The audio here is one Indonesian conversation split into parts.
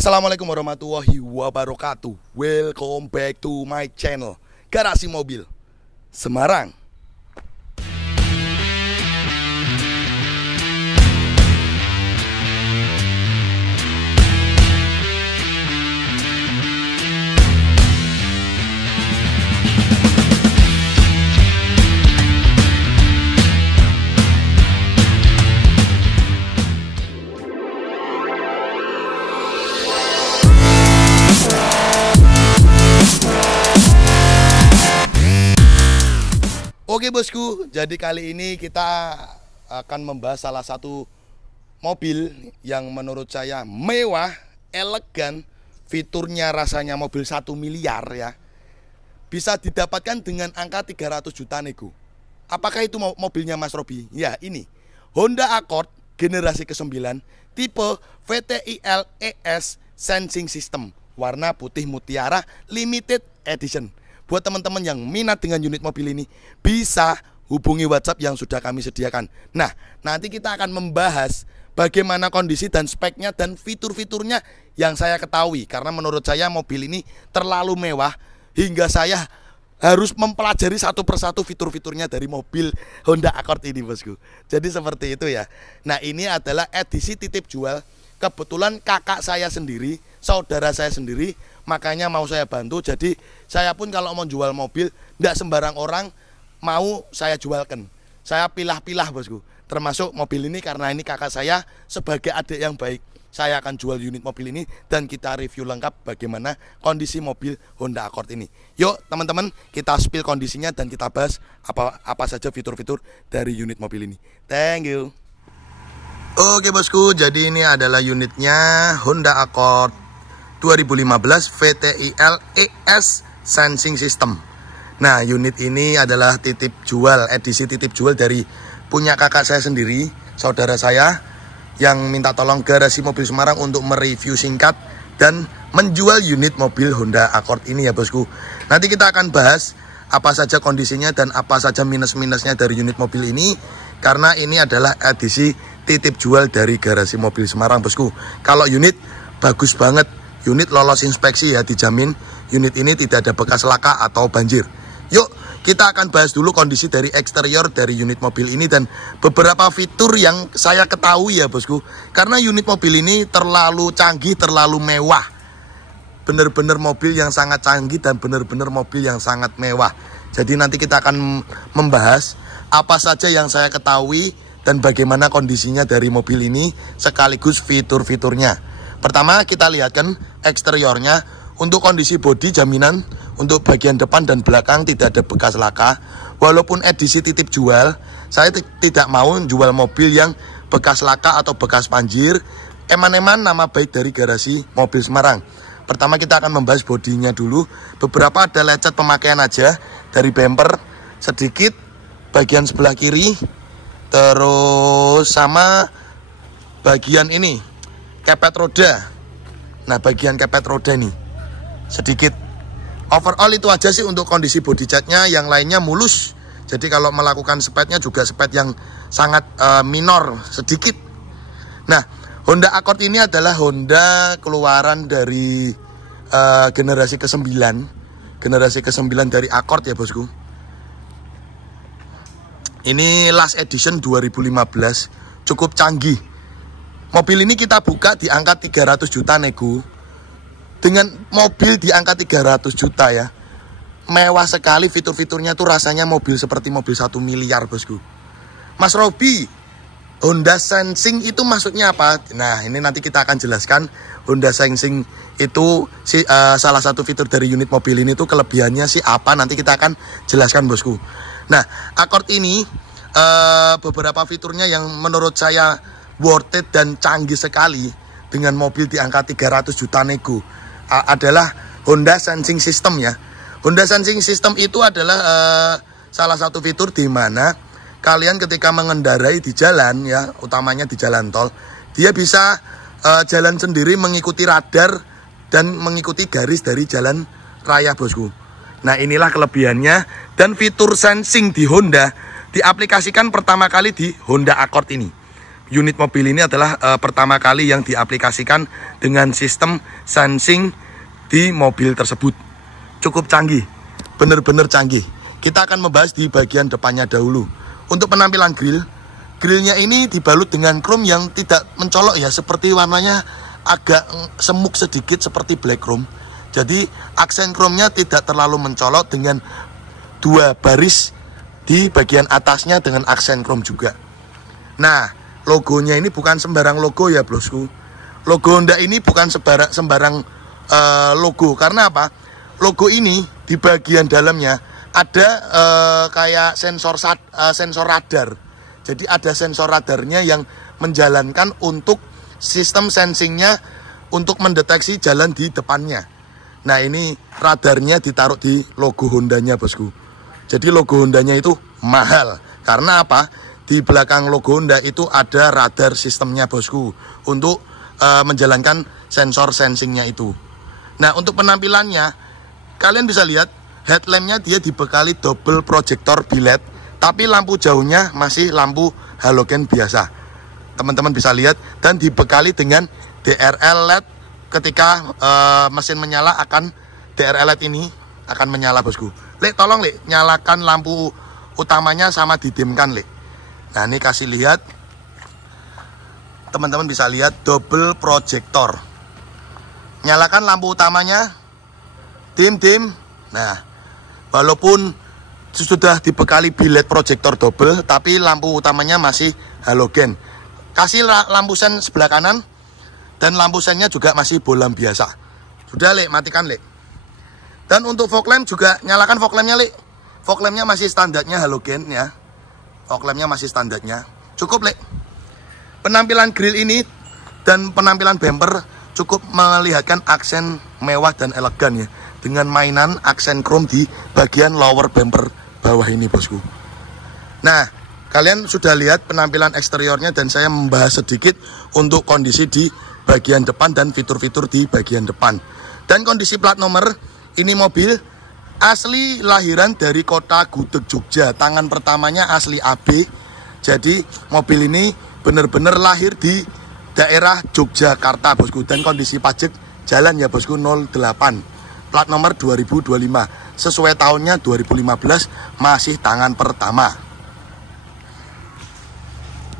Assalamualaikum warahmatullahi wabarakatuh. Welcome back to my channel Garasi Mobil Semarang. Oke bosku, jadi kali ini kita akan membahas salah satu mobil yang menurut saya mewah, elegan, fiturnya rasanya mobil 1 miliar ya. Bisa didapatkan dengan angka 300 juta nego. Apakah itu mobilnya Mas Robi? Ya ini, Honda Accord generasi ke-9 tipe VTIL ES Sensing System, warna putih mutiara limited edition. Buat teman-teman yang minat dengan unit mobil ini, bisa hubungi WhatsApp yang sudah kami sediakan. Nah, nanti kita akan membahas bagaimana kondisi dan speknya dan fitur-fiturnya yang saya ketahui. Karena menurut saya mobil ini terlalu mewah hingga saya harus mempelajari satu persatu fitur-fiturnya dari mobil Honda Accord ini bosku. Jadi seperti itu ya. Nah, ini adalah edisi titip jual. Kebetulan kakak saya sendiri, saudara saya sendiri, makanya mau saya bantu. Jadi saya pun kalau mau jual mobil, tidak sembarang orang mau saya jualkan. Saya pilah-pilah bosku. Termasuk mobil ini karena ini kakak saya sebagai adik yang baik. Saya akan jual unit mobil ini dan kita review lengkap bagaimana kondisi mobil Honda Accord ini. Yuk teman-teman, kita spill kondisinya dan kita bahas apa saja fitur-fitur dari unit mobil ini. Thank you. Oke bosku, jadi ini adalah unitnya Honda Accord 2015 VTIL ES Sensing System. Nah, unit ini adalah titip jual, edisi titip jual dari punya kakak saya sendiri, saudara saya, yang minta tolong Garasi Mobil Semarang untuk mereview singkat dan menjual unit mobil Honda Accord ini ya bosku. Nanti kita akan bahas apa saja kondisinya dan apa saja minus-minusnya dari unit mobil ini, karena ini adalah edisi titip jual dari Garasi Mobil Semarang bosku. Kalau unit bagus banget, unit lolos inspeksi ya, dijamin unit ini tidak ada bekas laka atau banjir. Yuk kita akan bahas dulu kondisi dari eksterior dari unit mobil ini dan beberapa fitur yang saya ketahui ya bosku. Karena unit mobil ini terlalu canggih, terlalu mewah. Bener-bener mobil yang sangat canggih dan bener-bener mobil yang sangat mewah. Jadi nanti kita akan membahas apa saja yang saya ketahui dan bagaimana kondisinya dari mobil ini sekaligus fitur-fiturnya. Pertama kita lihatkan eksteriornya. Untuk kondisi bodi jaminan untuk bagian depan dan belakang tidak ada bekas laka. Walaupun edisi titip jual, saya tidak mau jual mobil yang bekas laka atau bekas banjir. Eman-eman nama baik dari Garasi Mobil Semarang. Pertama kita akan membahas bodinya dulu. Beberapa ada lecet pemakaian aja dari bumper sedikit bagian sebelah kiri. Terus sama bagian ini kepet roda. Nah, bagian kepet roda ini sedikit. Overall itu aja sih untuk kondisi body catnya, yang lainnya mulus. Jadi kalau melakukan spetnya juga spet yang sangat minor sedikit. Nah, Honda Accord ini adalah Honda keluaran dari generasi ke-9. Generasi ke-9 dari Accord ya bosku. Ini last edition 2015, cukup canggih. Mobil ini kita buka di angka 300 juta nego. Dengan mobil di angka 300 juta ya, mewah sekali, fitur-fiturnya tuh rasanya mobil seperti mobil 1 miliar bosku. Mas Robi, Honda Sensing itu maksudnya apa? Nah, ini nanti kita akan jelaskan. Honda Sensing itu salah satu fitur dari unit mobil ini tuh kelebihannya sih apa, nanti kita akan jelaskan bosku. Nah, Accord ini beberapa fiturnya yang menurut saya worth it dan canggih sekali dengan mobil di angka 300 juta nego adalah Honda Sensing System ya. Honda Sensing System itu adalah salah satu fitur di mana kalian ketika mengendarai di jalan ya, utamanya di jalan tol, dia bisa jalan sendiri mengikuti radar dan mengikuti garis dari jalan raya bosku. Nah, inilah kelebihannya dan fitur sensing di Honda diaplikasikan pertama kali di Honda Accord ini. unit mobil ini adalah pertama kali yang diaplikasikan dengan sistem sensing di mobil tersebut. Cukup canggih, bener-bener canggih. Kita akan membahas di bagian depannya dahulu. Untuk penampilan grillnya ini dibalut dengan chrome yang tidak mencolok ya, seperti warnanya agak semuk sedikit seperti black chrome. Jadi aksen chrome-nya tidak terlalu mencolok dengan 2 baris di bagian atasnya dengan aksen chrome juga. Nah, logonya ini bukan sembarang logo ya bosku. Logo Honda ini bukan sembarang logo. Karena apa? Logo ini di bagian dalamnya ada kayak sensor radar. Jadi ada sensor radarnya yang menjalankan untuk sistem sensingnya untuk mendeteksi jalan di depannya. Nah, ini radarnya ditaruh di logo Hondanya bosku. Jadi logo Hondanya itu mahal. Karena apa? Di belakang logo Honda itu ada radar sistemnya bosku untuk menjalankan sensor sensingnya itu. Nah, untuk penampilannya kalian bisa lihat headlampnya dia dibekali double projector biled, tapi lampu jauhnya masih lampu halogen biasa. Teman-teman bisa lihat, dan dibekali dengan DRL LED. Ketika mesin menyala akan DRL LED ini akan menyala bosku. Lek, tolong Lek, nyalakan lampu utamanya sama didimkan Lek. Nah, ini kasih lihat. Teman-teman bisa lihat double projector. Nyalakan lampu utamanya, dim. Nah, walaupun sudah dibekali biled projector double, tapi lampu utamanya masih halogen. Kasih lampu sen sebelah kanan, dan lampu sennya juga masih bolam biasa. Sudah Lek, matikan Lek. Dan untuk fog lamp juga nyalakan fog lampnya Lek. Fog lampnya masih standarnya halogen ya. Fog lampnya masih standarnya. Cukup Lek. Penampilan grill ini dan penampilan bumper cukup melihatkan aksen mewah dan elegan ya, dengan mainan aksen chrome di bagian lower bumper bawah ini bosku. Nah, kalian sudah lihat penampilan eksteriornya dan saya membahas sedikit untuk kondisi di bagian depan dan fitur-fitur di bagian depan. Dan kondisi plat nomor, ini mobil asli lahiran dari kota Gudeg, Jogja. Tangan pertamanya asli AB. Jadi mobil ini benar-benar lahir di daerah Yogyakarta bosku. Dan kondisi pajak jalan ya bosku 08. Plat nomor 2025. Sesuai tahunnya 2015, masih tangan pertama.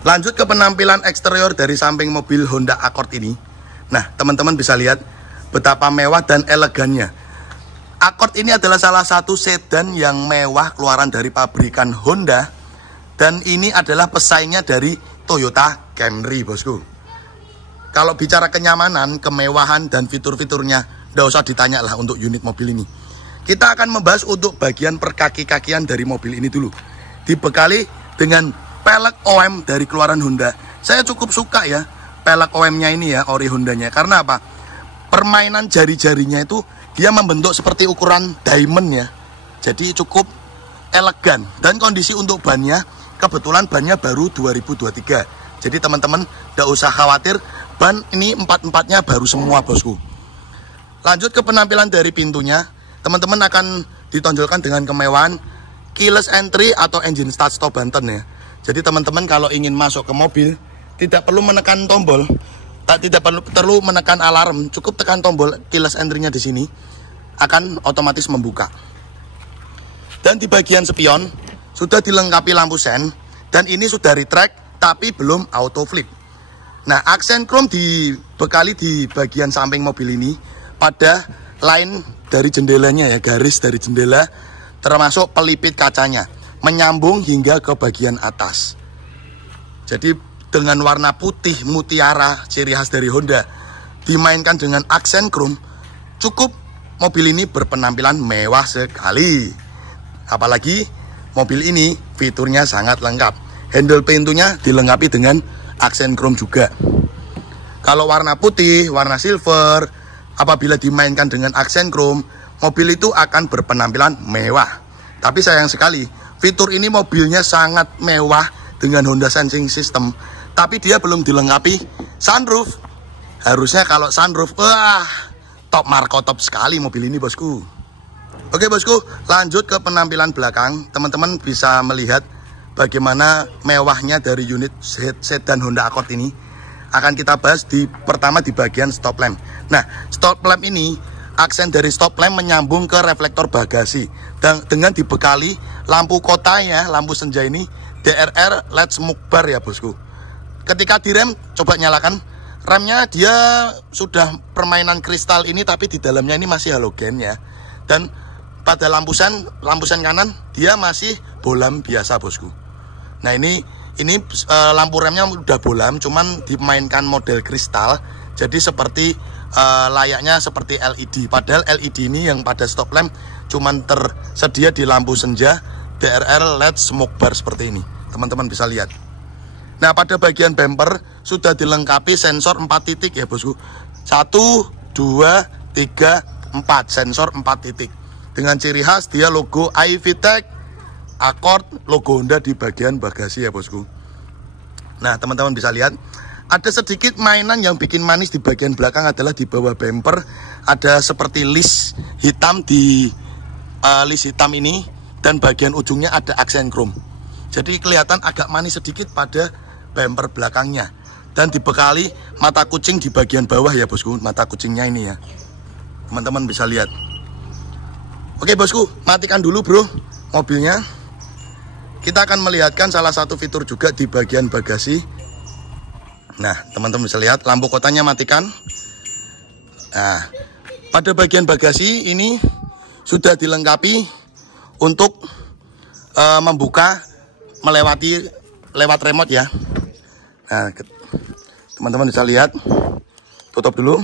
Lanjut ke penampilan eksterior dari samping mobil Honda Accord ini. Nah, teman-teman bisa lihat betapa mewah dan elegannya. Accord ini adalah salah satu sedan yang mewah keluaran dari pabrikan Honda. Dan ini adalah pesaingnya dari Toyota Camry bosku. Kalau bicara kenyamanan, kemewahan, dan fitur-fiturnya, nggak usah ditanya lah untuk unit mobil ini. Kita akan membahas untuk bagian perkaki-kakian dari mobil ini dulu. Dibekali dengan pelek OM dari keluaran Honda. Saya cukup suka ya pelek OM-nya ini ya, ori Hondanya. Karena apa? Permainan jari-jarinya itu dia membentuk seperti ukuran diamond ya. Jadi cukup elegan. Dan kondisi untuk bannya, kebetulan bannya baru 2023. Jadi teman-teman tidak usah khawatir, ban ini 4-4-nya baru semua bosku. Lanjut ke penampilan dari pintunya. Teman-teman akan ditonjolkan dengan kemewahan keyless entry atau engine start stop button ya. Jadi teman-teman kalau ingin masuk ke mobil, tidak perlu menekan tombol, tidak perlu menekan alarm, cukup tekan tombol keyless entry-nya di sini, akan otomatis membuka. Dan di bagian spion sudah dilengkapi lampu sen, dan ini sudah retract tapi belum auto flip. Nah, aksen chrome dibekali di bagian samping mobil ini pada line dari jendelanya ya, garis dari jendela termasuk pelipit kacanya menyambung hingga ke bagian atas. Jadi dengan warna putih mutiara ciri khas dari Honda dimainkan dengan aksen chrome, cukup mobil ini berpenampilan mewah sekali. Apalagi mobil ini fiturnya sangat lengkap. Handle pintunya dilengkapi dengan aksen chrome juga. Kalau warna putih, warna silver, apabila dimainkan dengan aksen chrome, mobil itu akan berpenampilan mewah. Tapi sayang sekali, fitur ini mobilnya sangat mewah dengan Honda Sensing System, tapi dia belum dilengkapi sunroof. Harusnya kalau sunroof, wah, top markotop sekali mobil ini bosku. Oke bosku, lanjut ke penampilan belakang. Teman-teman bisa melihat bagaimana mewahnya dari unit sedan Honda Accord ini akan kita bahas pertama di bagian stop lamp. Nah, stop lamp ini, aksen dari stop lamp menyambung ke reflektor bagasi dan dengan dibekali lampu kotanya, lampu senja ini DRR LED smoke bar ya bosku. Ketika direm, coba nyalakan remnya, dia sudah permainan kristal ini, tapi di dalamnya ini masih halogen ya. Dan pada lampu sen kanan dia masih bolam biasa bosku. Nah ini lampu remnya udah bolam, cuman dimainkan model kristal, jadi seperti layaknya seperti LED. Padahal LED ini yang pada stop lamp cuman tersedia di lampu senja DRR LED smoke bar seperti ini, teman-teman bisa lihat. Nah pada bagian bumper sudah dilengkapi sensor 4 titik ya bosku. 1, 2, 3, 4 sensor 4 titik. Dengan ciri khas dia logo iVTEC, Accord, logo Honda di bagian bagasi ya bosku. Nah teman-teman bisa lihat, ada sedikit mainan yang bikin manis di bagian belakang adalah di bawah bumper ada seperti list hitam di list hitam ini, dan bagian ujungnya ada aksen chrome. Jadi kelihatan agak manis sedikit pada bumper belakangnya. Dan dibekali mata kucing di bagian bawah ya bosku, mata kucingnya ini ya. Teman-teman bisa lihat. Oke bosku, matikan dulu bro mobilnya. Kita akan melihatkan salah satu fitur juga di bagian bagasi. Nah teman-teman bisa lihat, lampu kotanya matikan. Nah pada bagian bagasi ini sudah dilengkapi untuk membuka lewat remote ya. Nah teman-teman bisa lihat, tutup dulu.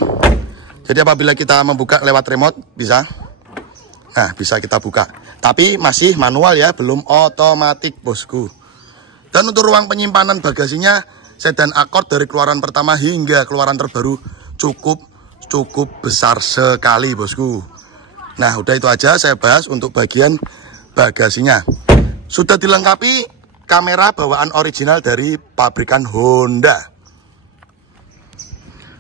Jadi apabila kita membuka lewat remote bisa. Nah bisa kita buka, tapi masih manual ya, belum otomatis bosku. Dan untuk ruang penyimpanan bagasinya sedan Accord dari keluaran pertama hingga keluaran terbaru cukup besar sekali bosku. Nah udah itu aja saya bahas untuk bagian bagasinya. Sudah dilengkapi kamera bawaan original dari pabrikan Honda.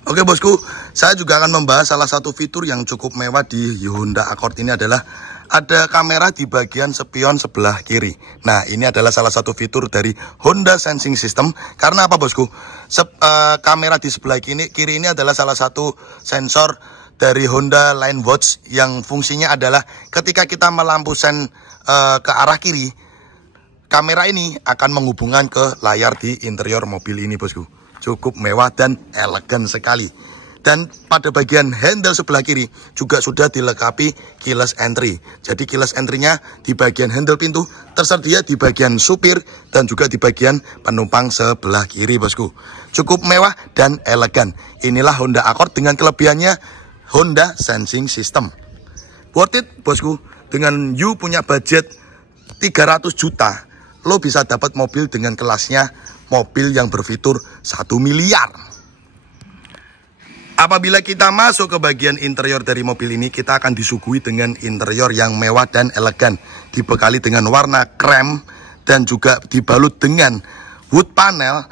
Oke bosku, saya juga akan membahas salah satu fitur yang cukup mewah di Honda Accord ini adalah ada kamera di bagian spion sebelah kiri. Nah ini adalah salah satu fitur dari Honda Sensing System. Karena apa bosku? Kamera di sebelah kiri ini adalah salah satu sensor dari Honda Line Watch yang fungsinya adalah ketika kita melampu sen ke arah kiri, kamera ini akan menghubungkan ke layar di interior mobil ini bosku. Cukup mewah dan elegan sekali. Dan pada bagian handle sebelah kiri juga sudah dilengkapi keyless entry. Jadi keyless entry-nya di bagian handle pintu tersedia di bagian supir dan juga di bagian penumpang sebelah kiri bosku. Cukup mewah dan elegan. Inilah Honda Accord dengan kelebihannya Honda Sensing System. Worth it bosku. Dengan you punya budget 300 juta, lo bisa dapat mobil dengan kelasnya, mobil yang berfitur 1 miliar. Apabila kita masuk ke bagian interior dari mobil ini, kita akan disuguhi dengan interior yang mewah dan elegan, dibekali dengan warna krem dan juga dibalut dengan wood panel,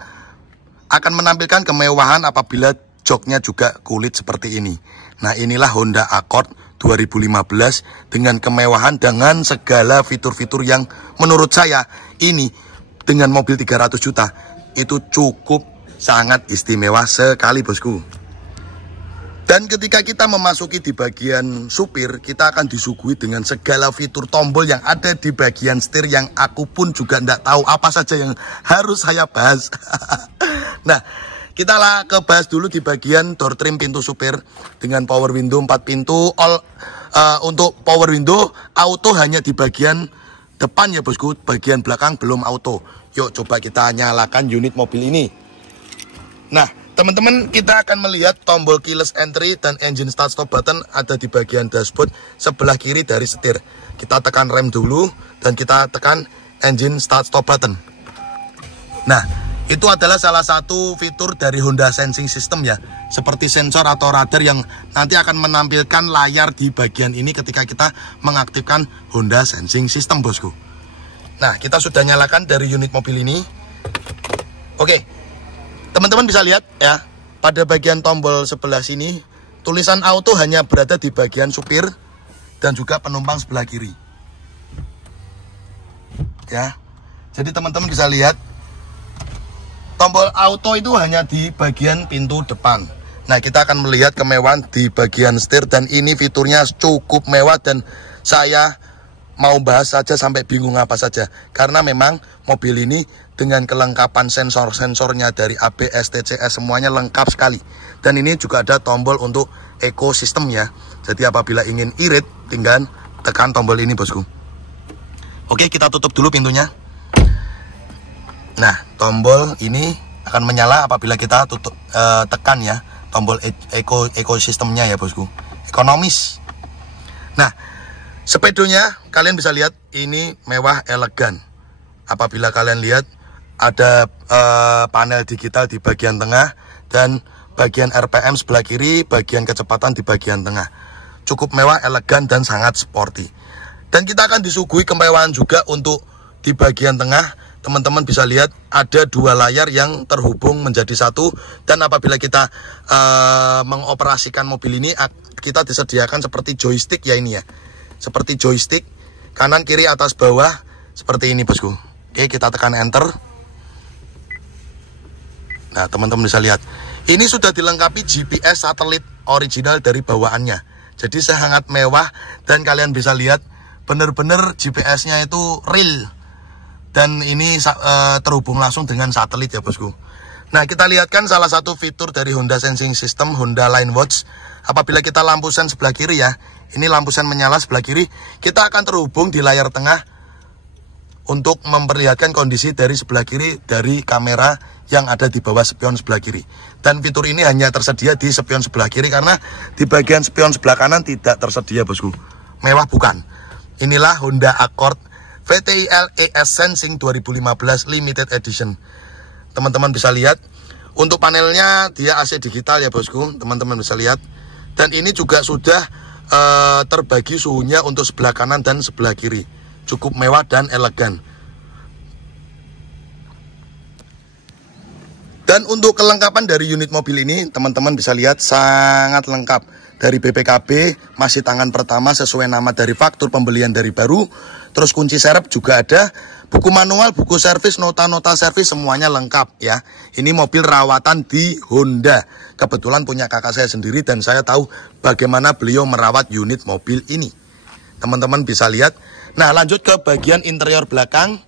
akan menampilkan kemewahan apabila joknya juga kulit seperti ini. Nah inilah Honda Accord 2015 dengan kemewahan, dengan segala fitur-fitur yang menurut saya ini dengan mobil 300 juta itu cukup sangat istimewa sekali bosku. Dan ketika kita memasuki di bagian supir, kita akan disuguhi dengan segala fitur tombol yang ada di bagian setir yang aku pun juga tidak tahu apa saja yang harus saya bahas. Nah kita lah bahas dulu di bagian door trim pintu supir dengan power window 4 pintu. Untuk power window auto hanya di bagian depan ya bosku, bagian belakang belum auto. Yuk coba kita nyalakan unit mobil ini. Nah teman-teman, kita akan melihat tombol keyless entry dan engine start stop button ada di bagian dashboard sebelah kiri dari setir. Kita tekan rem dulu dan kita tekan engine start stop button. Nah itu adalah salah satu fitur dari Honda Sensing System ya, seperti sensor atau radar yang nanti akan menampilkan layar di bagian ini ketika kita mengaktifkan Honda Sensing System bosku. Nah kita sudah nyalakan dari unit mobil ini. Oke, teman-teman bisa lihat ya, pada bagian tombol sebelah sini tulisan auto hanya berada di bagian supir dan juga penumpang sebelah kiri ya. Jadi teman-teman bisa lihat tombol auto itu hanya di bagian pintu depan. Nah, kita akan melihat kemewahan di bagian setir, dan ini fiturnya cukup mewah dan saya mau bahas saja sampai bingung apa saja. Karena memang mobil ini dengan kelengkapan sensor-sensornya dari ABS, TCS semuanya lengkap sekali. Dan ini juga ada tombol untuk ekosistem ya. Jadi apabila ingin irit tinggal tekan tombol ini bosku. Oke, kita tutup dulu pintunya. Nah, tombol ini akan menyala apabila kita tekan ya tombol ekosistemnya ya bosku. Ekonomis. Nah, sepedonya kalian bisa lihat ini mewah elegan. Apabila kalian lihat ada panel digital di bagian tengah dan bagian RPM sebelah kiri, bagian kecepatan di bagian tengah. Cukup mewah, elegan dan sangat sporty. Dan kita akan disuguhi kemewahan juga untuk di bagian tengah. Teman-teman bisa lihat ada dua layar yang terhubung menjadi satu, dan apabila kita mengoperasikan mobil ini kita disediakan seperti joystick ya ini ya. Seperti joystick kanan kiri atas bawah seperti ini bosku. Oke, kita tekan enter. Nah, teman-teman bisa lihat ini sudah dilengkapi GPS satelit original dari bawaannya. Jadi sangat mewah dan kalian bisa lihat benar-benar GPS-nya itu real. Dan ini terhubung langsung dengan satelit ya bosku. Nah, kita lihatkan salah satu fitur dari Honda Sensing System Honda Line Watch. Apabila kita lampu sen sebelah kiri ya, ini lampu sen menyala sebelah kiri, kita akan terhubung di layar tengah untuk memperlihatkan kondisi dari sebelah kiri dari kamera yang ada di bawah spion sebelah kiri. Dan fitur ini hanya tersedia di spion sebelah kiri karena di bagian spion sebelah kanan tidak tersedia bosku. Mewah bukan? Inilah Honda Accord VTIL ES Sensing 2015 Limited Edition. Teman-teman bisa lihat untuk panelnya dia AC digital ya bosku. Teman-teman bisa lihat. Dan ini juga sudah terbagi suhunya untuk sebelah kanan dan sebelah kiri. Cukup mewah dan elegan. Dan untuk kelengkapan dari unit mobil ini, teman-teman bisa lihat sangat lengkap. Dari BPKB, masih tangan pertama sesuai nama dari faktur pembelian dari baru. Terus kunci serep juga ada. Buku manual, buku servis, nota-nota servis semuanya lengkap ya. Ini mobil rawatan di Honda. Kebetulan punya kakak saya sendiri dan saya tahu bagaimana beliau merawat unit mobil ini. Teman-teman bisa lihat. Nah, lanjut ke bagian interior belakang.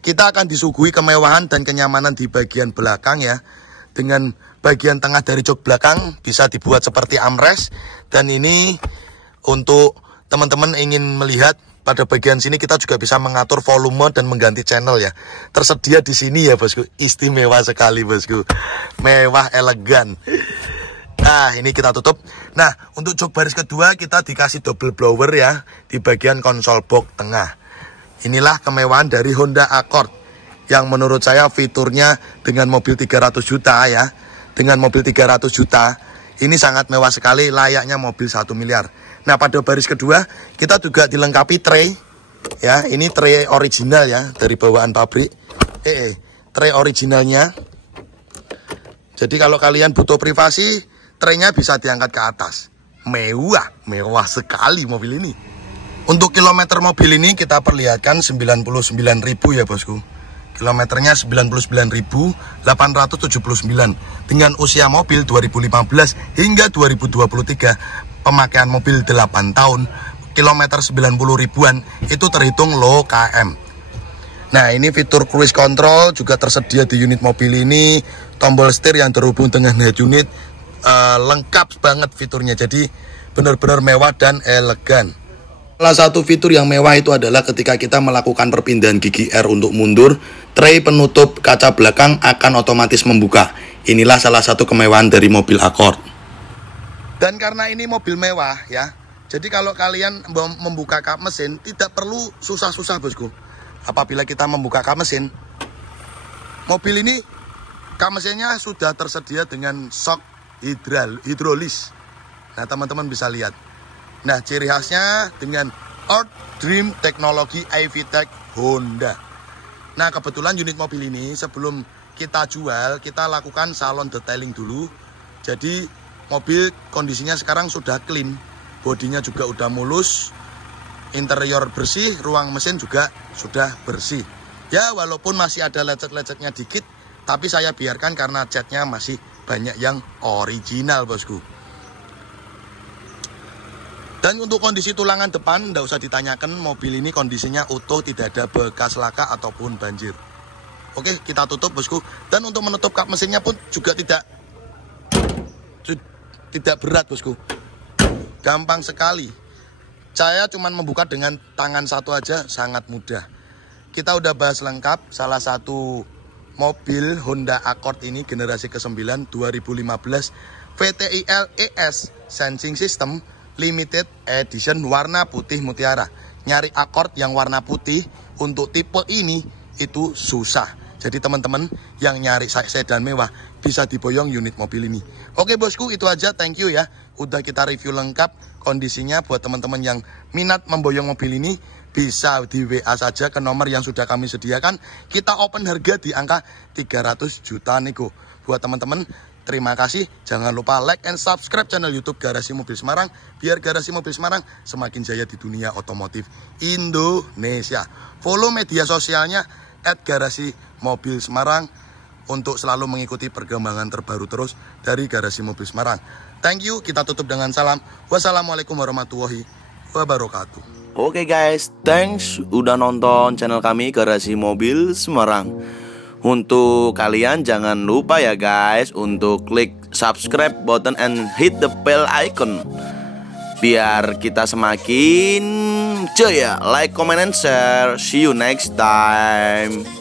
Kita akan disuguhi kemewahan dan kenyamanan di bagian belakang ya. Dengan bagian tengah dari jok belakang bisa dibuat seperti armrest. Dan ini untuk teman-teman ingin melihat pada bagian sini kita juga bisa mengatur volume dan mengganti channel ya. Tersedia di sini ya bosku. Istimewa sekali bosku. Mewah, elegan. Nah, ini kita tutup. Nah, untuk jok baris kedua kita dikasih double blower ya di bagian konsol box tengah. Inilah kemewahan dari Honda Accord yang menurut saya fiturnya dengan mobil 300 juta ya. Dengan mobil 300 juta ini sangat mewah sekali, layaknya mobil 1 miliar. Nah, pada baris kedua kita juga dilengkapi tray ya. Ini tray original ya dari bawaan pabrik. Tray originalnya. Jadi kalau kalian butuh privasi, traynya bisa diangkat ke atas. Mewah sekali mobil ini. Untuk kilometer mobil ini kita perlihatkan 99.000 ya bosku. Kilometernya 99.879 dengan usia mobil 2015 hingga 2023. Pemakaian mobil 8 tahun, kilometer 90 ribuan, itu terhitung low KM. Nah, ini fitur cruise control juga tersedia di unit mobil ini. Tombol setir yang terhubung dengan head unit, lengkap banget fiturnya. Jadi benar-benar mewah dan elegan. Salah satu fitur yang mewah itu adalah ketika kita melakukan perpindahan gigi R untuk mundur, tray penutup kaca belakang akan otomatis membuka. Inilah salah satu kemewahan dari mobil Accord. Dan karena ini mobil mewah ya, jadi kalau kalian membuka kap mesin tidak perlu susah-susah bosku. Apabila kita membuka kap mesin, mobil ini kap mesinnya sudah tersedia dengan shock hidrolis. Nah, teman-teman bisa lihat. Nah, ciri khasnya dengan Earth Dream teknologi iVTEC Honda. Nah, kebetulan unit mobil ini sebelum kita jual, kita lakukan salon detailing dulu. Jadi mobil kondisinya sekarang sudah clean, bodinya juga udah mulus, interior bersih, ruang mesin juga sudah bersih. Ya walaupun masih ada lecet-lecetnya dikit, tapi saya biarkan karena catnya masih banyak yang original bosku. Dan untuk kondisi tulangan depan tidak usah ditanyakan, mobil ini kondisinya utuh, tidak ada bekas laka ataupun banjir. Oke, kita tutup bosku. Dan untuk menutup kap mesinnya pun juga tidak berat bosku. Gampang sekali. Saya cuma membuka dengan tangan satu aja, sangat mudah. Kita udah bahas lengkap salah satu mobil Honda Accord ini generasi ke-9 2015 VTIL ES Sensing System Limited Edition warna putih mutiara. Nyari Accord yang warna putih untuk tipe ini itu susah. Jadi teman-teman yang nyari sedan mewah bisa diboyong unit mobil ini. Oke bosku, itu aja, thank you ya. Udah kita review lengkap kondisinya. Buat teman-teman yang minat memboyong mobil ini bisa di WA saja ke nomor yang sudah kami sediakan. Kita open harga di angka 300 juta nego. Buat teman-teman, terima kasih. Jangan lupa like and subscribe channel YouTube Garasi Mobil Semarang, biar Garasi Mobil Semarang semakin jaya di dunia otomotif Indonesia. Follow media sosialnya @Garasi Mobil Semarang untuk selalu mengikuti perkembangan terbaru terus dari Garasi Mobil Semarang. Thank you, kita tutup dengan salam. Wassalamualaikum warahmatullahi wabarakatuh. Oke guys, thanks udah nonton channel kami Garasi Mobil Semarang. Untuk kalian jangan lupa ya guys untuk klik subscribe button and hit the bell icon, biar kita semakin jaya. Like, comment, and share. See you next time.